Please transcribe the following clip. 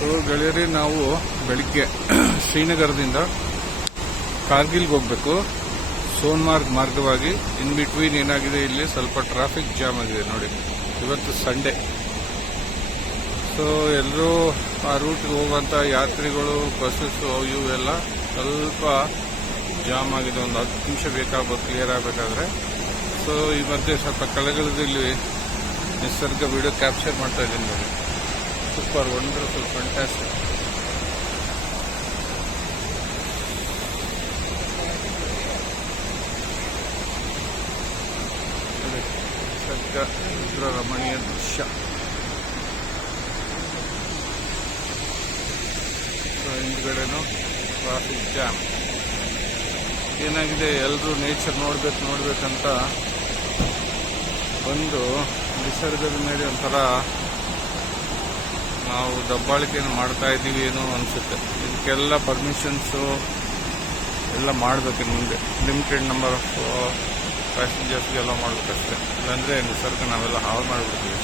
So ಗೆಳೆಯರಿ, ನಾವು ಬೆಳಿಗ್ಗೆ ಶ್ರೀನಗರದಿಂದ ಕಾರ್ಗಿಲ್ಗೆ ಹೋಗಬೇಕು. ಸೋನ್ಮಾರ್ಗ್ ಮಾರ್ಗವಾಗಿ ಇನ್ ಬಿಟ್ವೀನ್ ಏನಾಗಿದೆ, ಇಲ್ಲಿ ಸ್ವಲ್ಪ ಟ್ರಾಫಿಕ್ ಜಾಮ್ ಆಗಿದೆ ನೋಡಿ. ಇವತ್ತು ಸಂಡೇ ಸೊ ಎಲ್ಲರೂ ಆ ರೂಟ್ಗೆ ಹೋಗುವಂಥ ಯಾತ್ರಿಗಳು ಬಸ್ಸಸ್ಸು ಇವು ಎಲ್ಲ ಸ್ವಲ್ಪ ಜಾಮ್ ಆಗಿದೆ. ಒಂದು ಹತ್ತು ನಿಮಿಷ ಬೇಕಾಗ್ಬೋದು ಕ್ಲಿಯರ್ ಆಗಬೇಕಾದ್ರೆ. ಸೊ ಈ ಮಧ್ಯೆ ಸ್ವಲ್ಪ ಕಳೆಗಳದಲ್ಲಿ ನಿಸರ್ಗ ವಿಡಿಯೋ ಕ್ಯಾಪ್ಚರ್ ಮಾಡ್ತಾ ಇದ್ದೀನಿ ನೋಡಿ. ಸೂಪರ್ ವಂಡರ್ಫುಲ್ ಫಂಟಾಸ್ಟಿಕ್ ನಿಸರ್ಗ ರುದ್ರ ರಮಣೀಯ ದೃಶ್ಯ ಹಿಂದ್ಗಡೆನೂ ಟ್ರಾಫಿಕ್ ಜಾಮ್ ಏನಾಗಿದೆ? ಎಲ್ಲರೂ ನೇಚರ್ ನೋಡ್ಬೇಕು, ನೋಡ್ಬೇಕಂತ ಬಂದು ನಿಸರ್ಗದ ಮೇಲೆ ಒಂಥರ ನಾವು ದಬ್ಬಾಳಿಕೆಯನ್ನು ಮಾಡ್ತಾ ಇದ್ದೀವಿ ಏನೋ ಅನಿಸುತ್ತೆ. ಇದಕ್ಕೆಲ್ಲ ಪರ್ಮಿಷನ್ಸು ಎಲ್ಲ ಮಾಡಬೇಕು ಮುಂದೆ ಲಿಮಿಟೆಡ್ ನಂಬರ್ ಆಫ್ ಪ್ಯಾಸೆಂಜರ್ಸ್ಗೆಲ್ಲ ಮಾಡಬೇಕಷ್ಟೇ. ಇಲ್ಲಾಂದರೆ ನಿಸರ್ಗ ನಾವೆಲ್ಲ ಹಾಳು ಮಾಡಿಬಿಡ್ತೀವಿ.